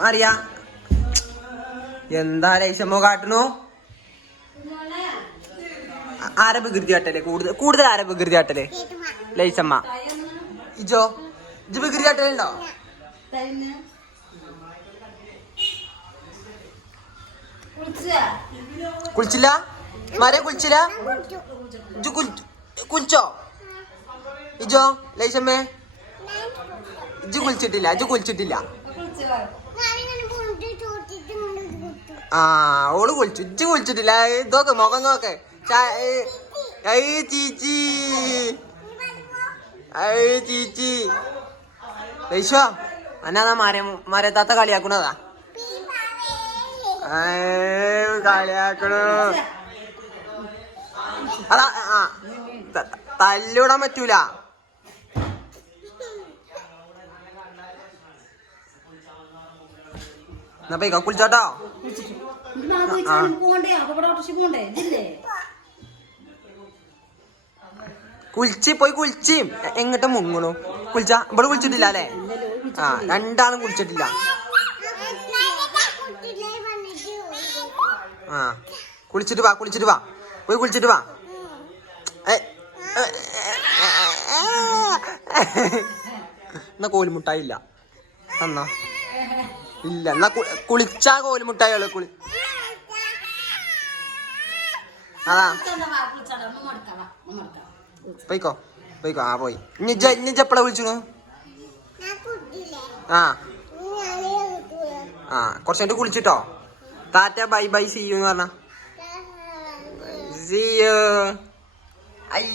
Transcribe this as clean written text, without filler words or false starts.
മാറിയ എന്താ ലൈസമ്മോ കാട്ടണു? ആരെ വികൃതി കാട്ടല്ലേ? കൂടുതൽ ആരെ വികൃതി കാട്ടല്ലേ? ലൈസമ്മ. ഇജോ ഇജ് വികൃതി കാട്ടലുണ്ടോ? കുളിച്ചില്ല? മാരെ കുളിച്ചില്ല? ഇജു കുളിച്ചോ? ഇജോ ലൈസമ്മേ ഇജ് കുളിച്ചിട്ടില്ല? ഇജ് കുളിച്ചിട്ടില്ല? ആ ഓള് കുളിച്ചു. ഇജ്ജ് കുളിച്ചിട്ടില്ല? ഇതൊക്കെ മുഖം നോക്കെ. ചീച്ചി ചീച്ചി ലൈശോ അന്നാ മരത്താത്ത കളിയാക്കണതാ. കളിയാക്കണു അതാ. ആ തല്ലിവിടാൻ പറ്റൂല. എന്നാ പോയിക്കോ കുളിച്ചോട്ടോ. പോയി കുളിച്ച് എങ്ങോട്ടും മുങ്ങണു. കുളിച്ചാ ഇവിടെ കുളിച്ചിട്ടില്ല അല്ലേ? ആ രണ്ടാളും കുളിച്ചിട്ടില്ല. ആ കുളിച്ചിട്ട് വാ പോയി കുളിച്ചിട്ട് വാ. എന്നാ കോലുമുട്ടായി ഇല്ല എന്നാ ഇല്ല. എന്നാ കുളിച്ചാ കോലുമുട്ടായികള് അതാ. പോയിക്കോ. ആ പോയി. ഇനി എപ്പളാ വിളിച്ചു? ആ കുറച്ച് കഴിഞ്ഞിട്ട് കുളിച്ചിട്ടോ. Tata bye bye see you എന്ന് പറഞ്ഞ. See you. ഐ